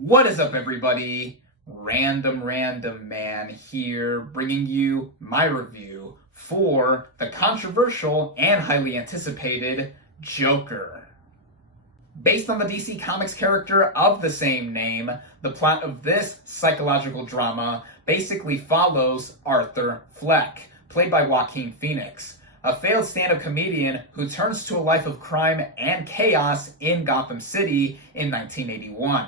What is up, everybody? RandomRandomMan here, bringing you my review for the controversial and highly anticipated Joker. Based on the DC Comics character of the same name, the plot of this psychological drama basically follows Arthur Fleck, played by Joaquin Phoenix, a failed stand-up comedian who turns to a life of crime and chaos in Gotham City in 1981.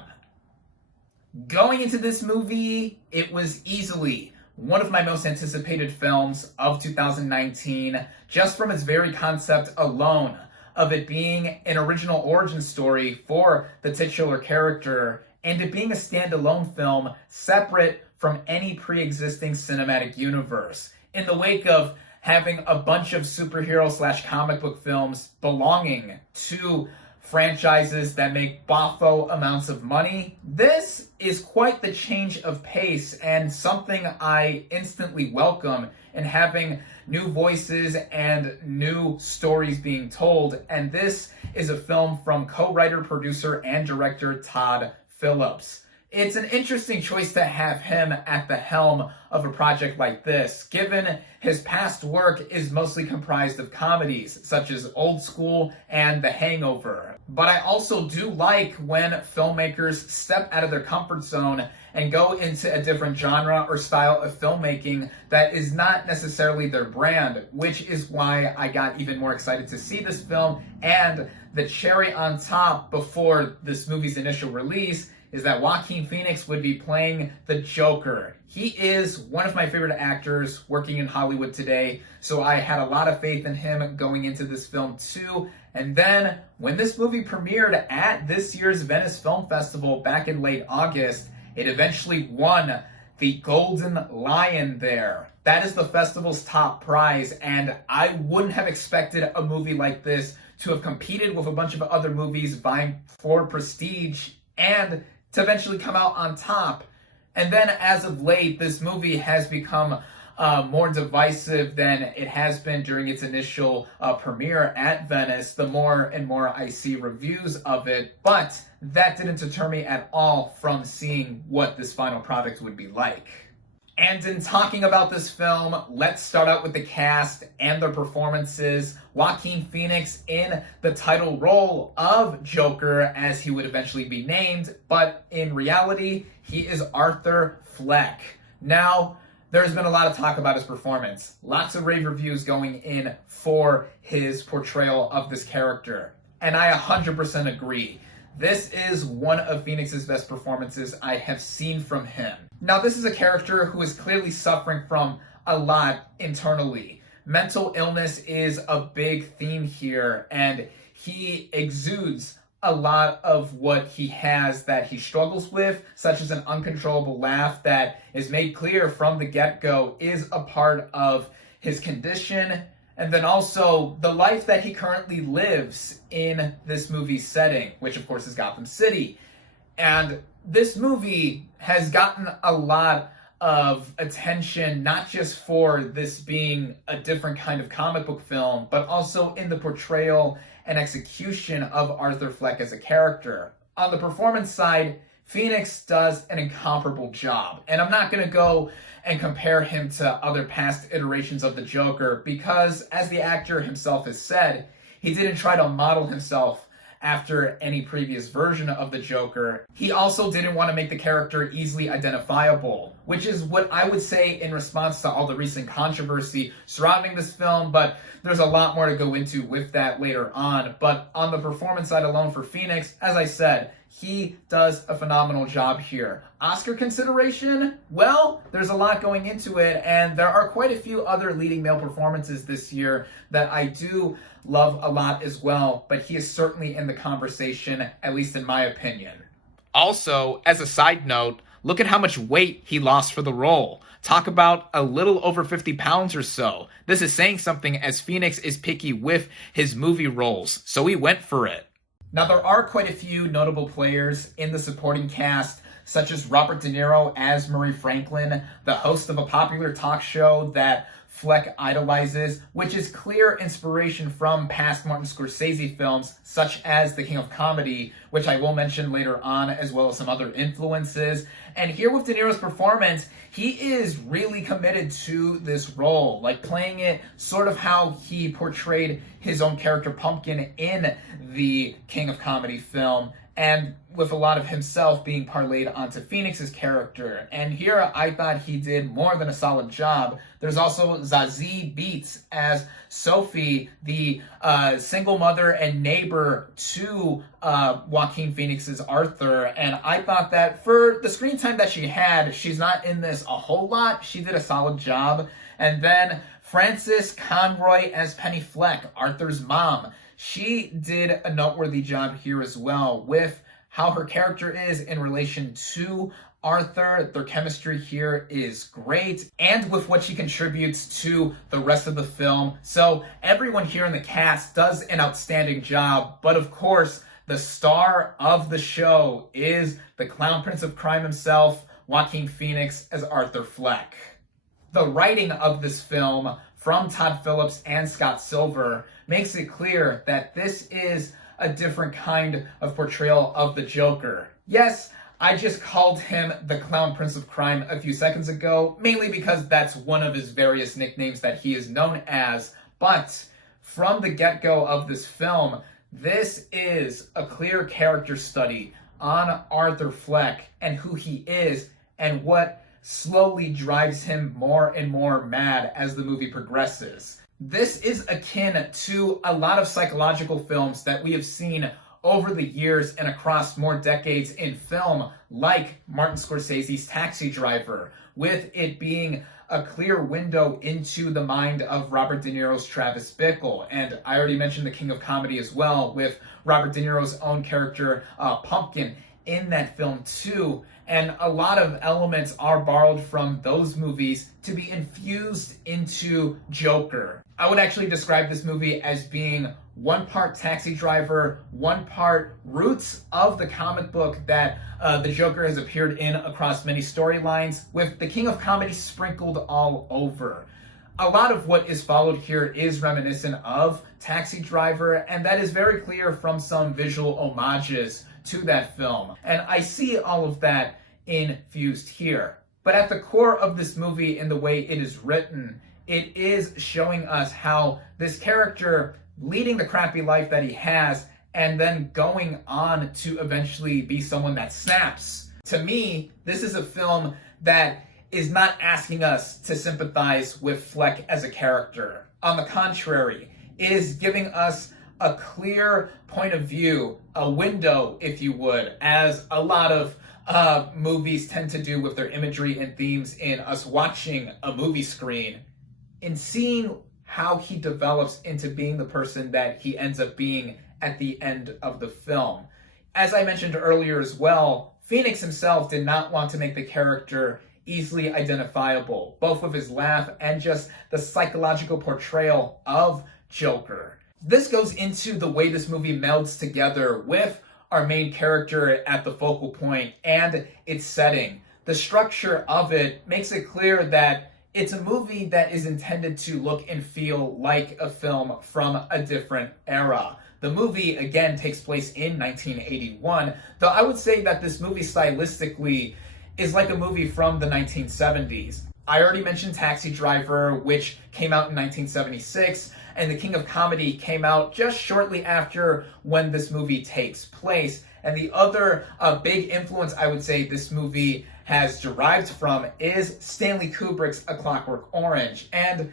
Going into this movie, it was easily one of my most anticipated films of 2019, just from its very concept alone, of it being an original origin story for the titular character, and it being a standalone film separate from any pre-existing cinematic universe, in the wake of having a bunch of superhero/comic book films belonging to franchises that make boffo amounts of money. This is quite the change of pace and something I instantly welcome in having new voices and new stories being told. And this is a film from co-writer, producer, and director Todd Phillips. It's an interesting choice to have him at the helm of a project like this, given his past work is mostly comprised of comedies, such as Old School and The Hangover. But I also do like when filmmakers step out of their comfort zone and go into a different genre or style of filmmaking that is not necessarily their brand, which is why I got even more excited to see this film. And the cherry on top before this movie's initial release is that Joaquin Phoenix would be playing the Joker. He is one of my favorite actors working in Hollywood today, so I had a lot of faith in him going into this film too. And then, when this movie premiered at this year's Venice Film Festival back in late August, it eventually won the Golden Lion there. That is the festival's top prize, and I wouldn't have expected a movie like this to have competed with a bunch of other movies vying for prestige and to eventually come out on top. And then as of late, this movie has become more divisive than it has been during its initial premiere at Venice, the more and more I see reviews of it. But that didn't deter me at all from seeing what this final product would be like. And in talking about this film, let's start out with the cast and their performances. Joaquin Phoenix in the title role of Joker, as he would eventually be named, but in reality, he is Arthur Fleck. Now, there's been a lot of talk about his performance. Lots of rave reviews going in for his portrayal of this character. And I 100% agree. This is one of Phoenix's best performances I have seen from him. Now, this is a character who is clearly suffering from a lot internally. Mental illness is a big theme here, and he exudes a lot of what he has that he struggles with, such as an uncontrollable laugh that is made clear from the get-go is a part of his condition. And then also the life that he currently lives in this movie's setting, which of course is Gotham City. And this movie has gotten a lot of attention, not just for this being a different kind of comic book film, but also in the portrayal and execution of Arthur Fleck as a character. On the performance side, Phoenix does an incomparable job. And I'm not going to go and compare him to other past iterations of the Joker because, as the actor himself has said, he didn't try to model himself after any previous version of the Joker. He also didn't want to make the character easily identifiable, which is what I would say in response to all the recent controversy surrounding this film, but there's a lot more to go into with that later on. But on the performance side alone for Phoenix, as I said, he does a phenomenal job here. Oscar consideration? Well, there's a lot going into it, and there are quite a few other leading male performances this year that I do love a lot as well, but he is certainly in the conversation, at least in my opinion. Also, as a side note, look at how much weight he lost for the role. Talk about a little over 50 pounds or so. This is saying something, as Phoenix is picky with his movie roles, so he went for it. Now, there are quite a few notable players in the supporting cast, such as Robert De Niro as Murray Franklin, the host of a popular talk show that Fleck idolizes, which is clear inspiration from past Martin Scorsese films, such as The King of Comedy, which I will mention later on, as well as some other influences. And here with De Niro's performance, he is really committed to this role, like playing it sort of how he portrayed his own character Pumpkin in the King of Comedy film, and with a lot of himself being parlayed onto Phoenix's character. And here I thought he did more than a solid job. There's also Zazie Beetz as Sophie, the single mother and neighbor to Joaquin Phoenix's Arthur. And I thought that for the screen time that she had, she's not in this a whole lot. She did a solid job. And then Frances Conroy as Penny Fleck, Arthur's mom. She did a noteworthy job here as well with how her character is in relation to Arthur. Their chemistry here is great, and with what she contributes to the rest of the film. So everyone here in the cast does an outstanding job, but of course, the star of the show is the Clown Prince of Crime himself, Joaquin Phoenix as Arthur Fleck. The writing of this film from Todd Phillips and Scott Silver makes it clear that this is a different kind of portrayal of the Joker. Yes, I just called him the Clown Prince of Crime a few seconds ago, mainly because that's one of his various nicknames that he is known as, but from the get-go of this film, this is a clear character study on Arthur Fleck and who he is and what slowly drives him more and more mad as the movie progresses. This is akin to a lot of psychological films that we have seen over the years and across more decades in film, like Martin Scorsese's Taxi Driver, with it being a clear window into the mind of Robert De Niro's Travis Bickle. And I already mentioned The King of Comedy as well, with Robert De Niro's own character, Pumpkin, in that film too. And a lot of elements are borrowed from those movies to be infused into Joker. I would actually describe this movie as being one part Taxi Driver, one part roots of the comic book that the Joker has appeared in across many storylines, with The King of Comedy sprinkled all over. A lot of what is followed here is reminiscent of Taxi Driver, and that is very clear from some visual homages to that film. And I see all of that infused here. But at the core of this movie, in the way it is written, it is showing us how this character, leading the crappy life that he has, and then going on to eventually be someone that snaps. To me, this is a film that is not asking us to sympathize with Fleck as a character. On the contrary, it is giving us a clear point of view, a window, if you would, as a lot of movies tend to do with their imagery and themes in us watching a movie screen, in seeing how he develops into being the person that he ends up being at the end of the film. As I mentioned earlier as well, Phoenix himself did not want to make the character easily identifiable, both with his laugh and just the psychological portrayal of Joker. This goes into the way this movie melds together with our main character at the focal point and its setting. The structure of it makes it clear that it's a movie that is intended to look and feel like a film from a different era. The movie, again, takes place in 1981, though I would say that this movie stylistically is like a movie from the 1970s. I already mentioned Taxi Driver, which came out in 1976, and The King of Comedy came out just shortly after when this movie takes place. And the other big influence I would say this movie has derived from is Stanley Kubrick's A Clockwork Orange. And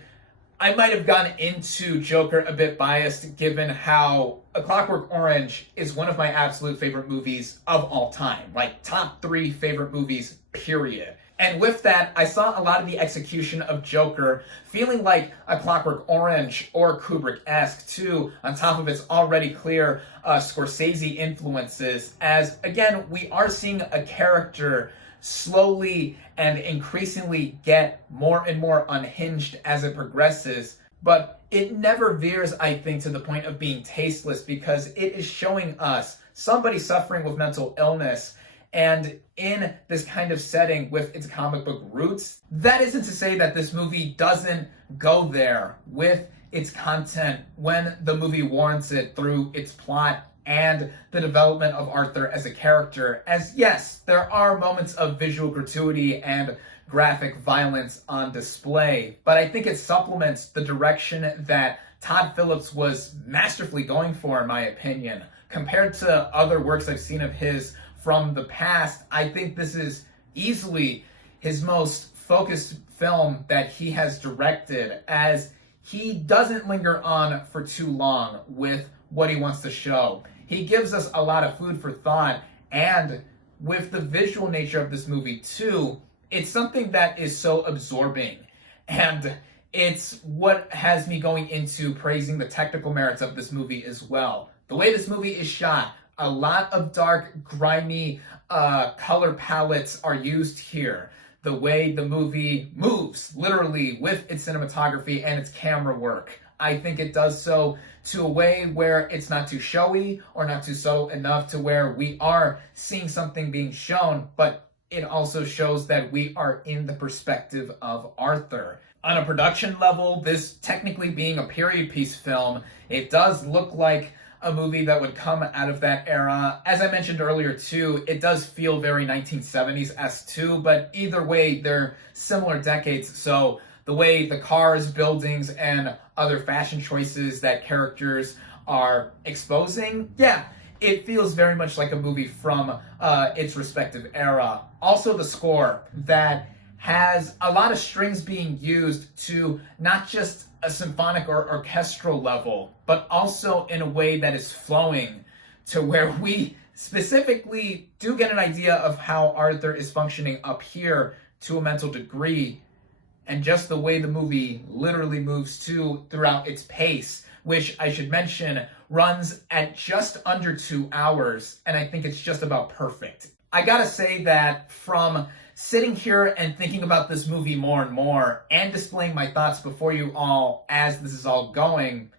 I might have gone into Joker a bit biased, given how A Clockwork Orange is one of my absolute favorite movies of all time. Like, top 3 favorite movies, period. And with that, I saw a lot of the execution of Joker feeling like A Clockwork Orange or Kubrick-esque too, on top of its already clear Scorsese influences, as, again, we are seeing a character slowly and increasingly get more and more unhinged as it progresses, but it never veers, I think, to the point of being tasteless, because it is showing us somebody suffering with mental illness And in this kind of setting with its comic book roots, that isn't to say that this movie doesn't go there with its content when the movie warrants it through its plot and the development of Arthur as a character. As yes, there are moments of visual gratuity and graphic violence on display, but I think it supplements the direction that Todd Phillips was masterfully going for, in my opinion. Compared to other works I've seen of his from the past, I think this is easily his most focused film that he has directed, as he doesn't linger on for too long with what he wants to show. He gives us a lot of food for thought, and with the visual nature of this movie too, it's something that is so absorbing. And it's what has me going into praising the technical merits of this movie as well. The way this movie is shot, a lot of dark, grimy color palettes are used here. The way the movie moves, literally, with its cinematography and its camera work. I think it does so to a way where it's not too showy or not too subtle enough to where we are seeing something being shown, but it also shows that we are in the perspective of Arthur. On a production level, this technically being a period piece film, it does look like a movie that would come out of that era. As I mentioned earlier too, it does feel very 1970s-esque too, but either way, they're similar decades, so the way the cars, buildings, and other fashion choices that characters are exposing, yeah, it feels very much like a movie from its respective era. Also the score that has a lot of strings being used to not just a symphonic or orchestral level, but also in a way that is flowing to where we specifically do get an idea of how Arthur is functioning up here to a mental degree, and just the way the movie literally moves throughout its pace, which I should mention runs at just under 2 hours, and I think it's just about perfect. I gotta say that from sitting here and thinking about this movie more and more, and displaying my thoughts before you all as this is all going,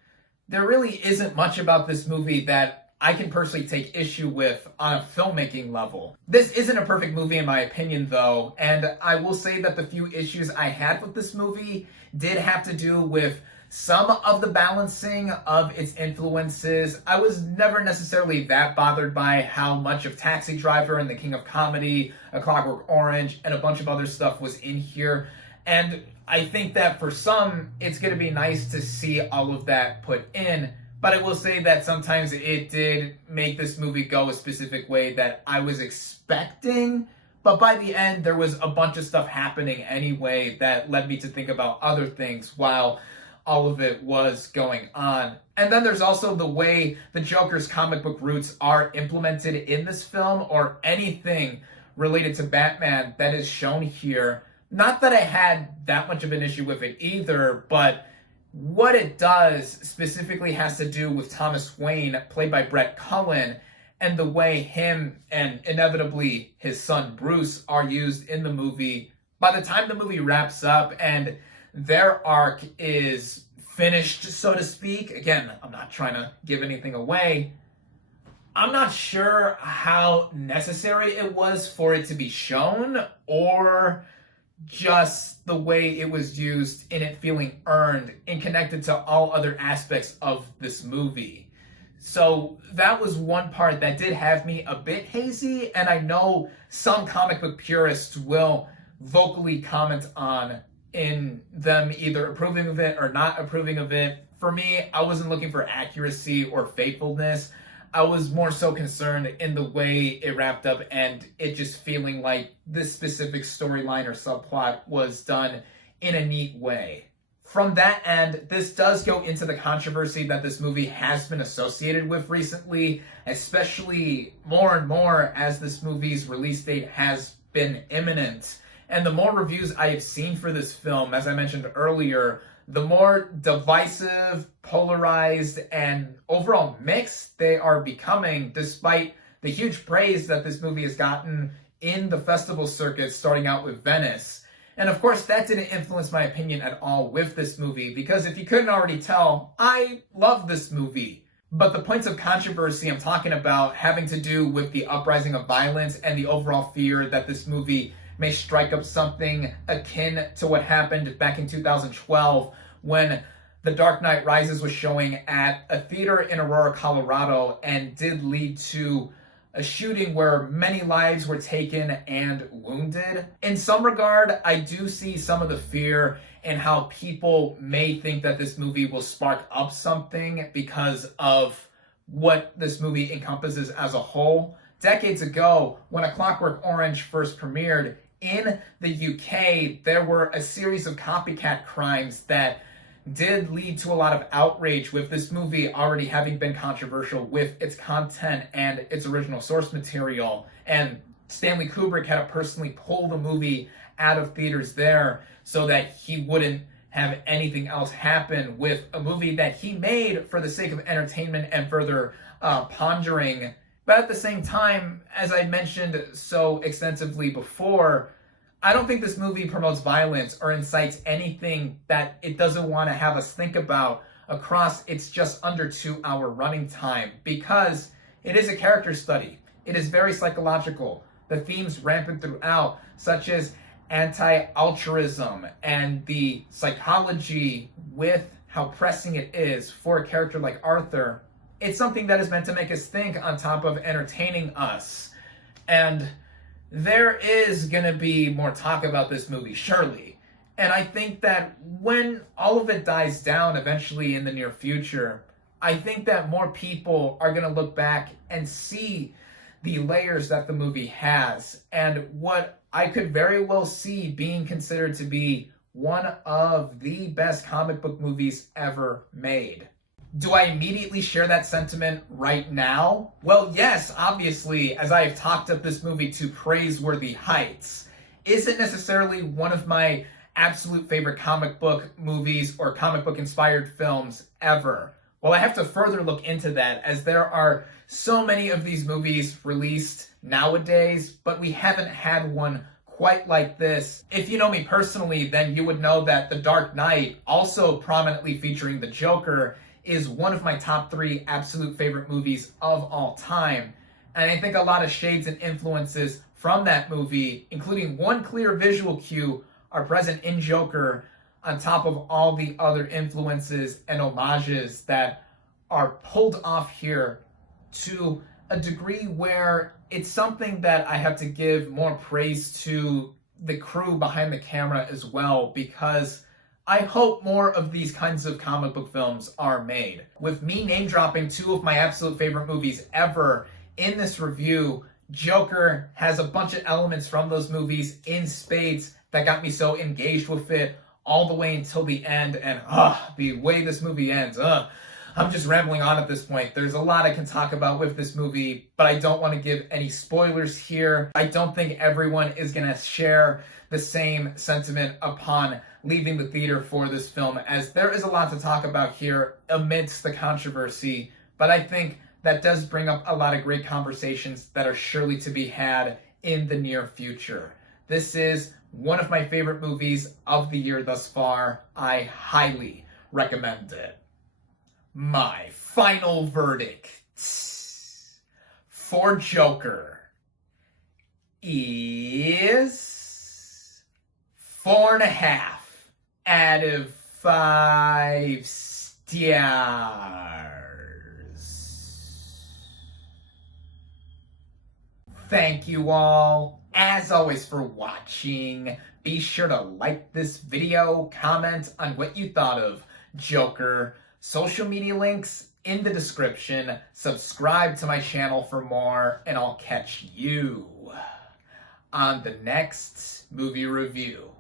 there really isn't much about this movie that I can personally take issue with on a filmmaking level. This isn't a perfect movie in my opinion though, and I will say that the few issues I had with this movie did have to do with some of the balancing of its influences. I was never necessarily that bothered by how much of Taxi Driver and The King of Comedy, A Clockwork Orange, and a bunch of other stuff was in here. And I think that for some, it's going to be nice to see all of that put in. But I will say that sometimes it did make this movie go a specific way that I was expecting. But by the end, there was a bunch of stuff happening anyway that led me to think about other things while all of it was going on. And then there's also the way the Joker's comic book roots are implemented in this film, or anything related to Batman that is shown here. Not that I had that much of an issue with it either, but what it does specifically has to do with Thomas Wayne, played by Brett Cullen, and the way him and inevitably his son Bruce are used in the movie. By the time the movie wraps up and their arc is finished, so to speak, again, I'm not trying to give anything away, I'm not sure how necessary it was for it to be shown, or just the way it was used in it feeling earned and connected to all other aspects of this movie. So that was one part that did have me a bit hazy, and I know some comic book purists will vocally comment on in them either approving of it or not approving of it. For me, I wasn't looking for accuracy or faithfulness. I was more so concerned in the way it wrapped up and it just feeling like this specific storyline or subplot was done in a neat way. From that end, this does go into the controversy that this movie has been associated with recently, especially more and more as this movie's release date has been imminent. And the more reviews I have seen for this film, as I mentioned earlier, the more divisive, polarized, and overall mixed they are becoming, despite the huge praise that this movie has gotten in the festival circuit, starting out with Venice. And of course, that didn't influence my opinion at all with this movie, because if you couldn't already tell, I love this movie. But the points of controversy I'm talking about having to do with the uprising of violence and the overall fear that this movie may strike up something akin to what happened back in 2012 when The Dark Knight Rises was showing at a theater in Aurora, Colorado, and did lead to a shooting where many lives were taken and wounded. In some regard, I do see some of the fear in how people may think that this movie will spark up something because of what this movie encompasses as a whole. Decades ago, when A Clockwork Orange first premiered in the UK, there were a series of copycat crimes that did lead to a lot of outrage, with this movie already having been controversial with its content and its original source material. And Stanley Kubrick had to personally pull the movie out of theaters there so that he wouldn't have anything else happen with a movie that he made for the sake of entertainment and further pondering. But at the same time, as I mentioned so extensively before, I don't think this movie promotes violence or incites anything that it doesn't want to have us think about across its just under 2-hour running time, because it is a character study. It is very psychological. The themes rampant throughout, such as anti-altruism and the psychology with how pressing it is for a character like Arthur, it's something that is meant to make us think on top of entertaining us. And there is going to be more talk about this movie, surely. And I think that when all of it dies down eventually in the near future, I think that more people are going to look back and see the layers that the movie has, and what I could very well see being considered to be one of the best comic book movies ever made. Do I immediately share that sentiment right now? Well, yes, obviously, as I have talked up this movie to praiseworthy heights. Is it necessarily one of my absolute favorite comic book movies or comic book inspired films ever? Well, I have to further look into that, as there are so many of these movies released nowadays, but we haven't had one quite like this. If you know me personally, then you would know that The Dark Knight, also prominently featuring the Joker, is one of my top 3 absolute favorite movies of all time. And I think a lot of shades and influences from that movie, including one clear visual cue, are present in Joker, on top of all the other influences and homages that are pulled off here to a degree where it's something that I have to give more praise to the crew behind the camera as well, because I hope more of these kinds of comic book films are made. With me name dropping 2 of my absolute favorite movies ever in this review, Joker has a bunch of elements from those movies in spades that got me so engaged with it all the way until the end. And the way this movie ends, I'm just rambling on at this point. There's a lot I can talk about with this movie, but I don't want to give any spoilers here. I don't think everyone is going to share the same sentiment upon leaving the theater for this film, as there is a lot to talk about here amidst the controversy, but I think that does bring up a lot of great conversations that are surely to be had in the near future. This is one of my favorite movies of the year thus far. I highly recommend it. My final verdict for Joker is 4.5 out of 5 stars. Thank you all, as always, for watching. Be sure to like this video, comment on what you thought of Joker. Social media links in the description. Subscribe to my channel for more, and I'll catch you on the next movie review.